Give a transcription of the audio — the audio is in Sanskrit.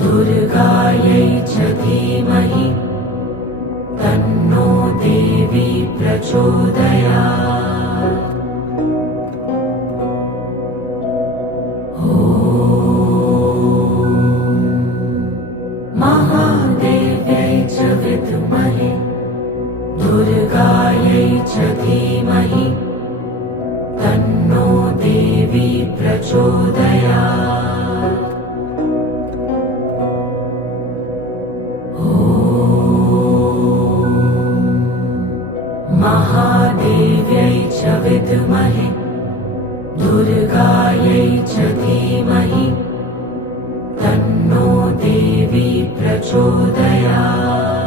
दुर्गायै च धीमहि तन्नो देवी प्रचोदयात्। महादेव्यै च विद्महे दुर्गायै च धीमहि तन्नो देवी प्रचोदयात्। महादेव्यै च विद्महे दुर्गायै च धीमहि तन्नो देवी प्रचोदयात्।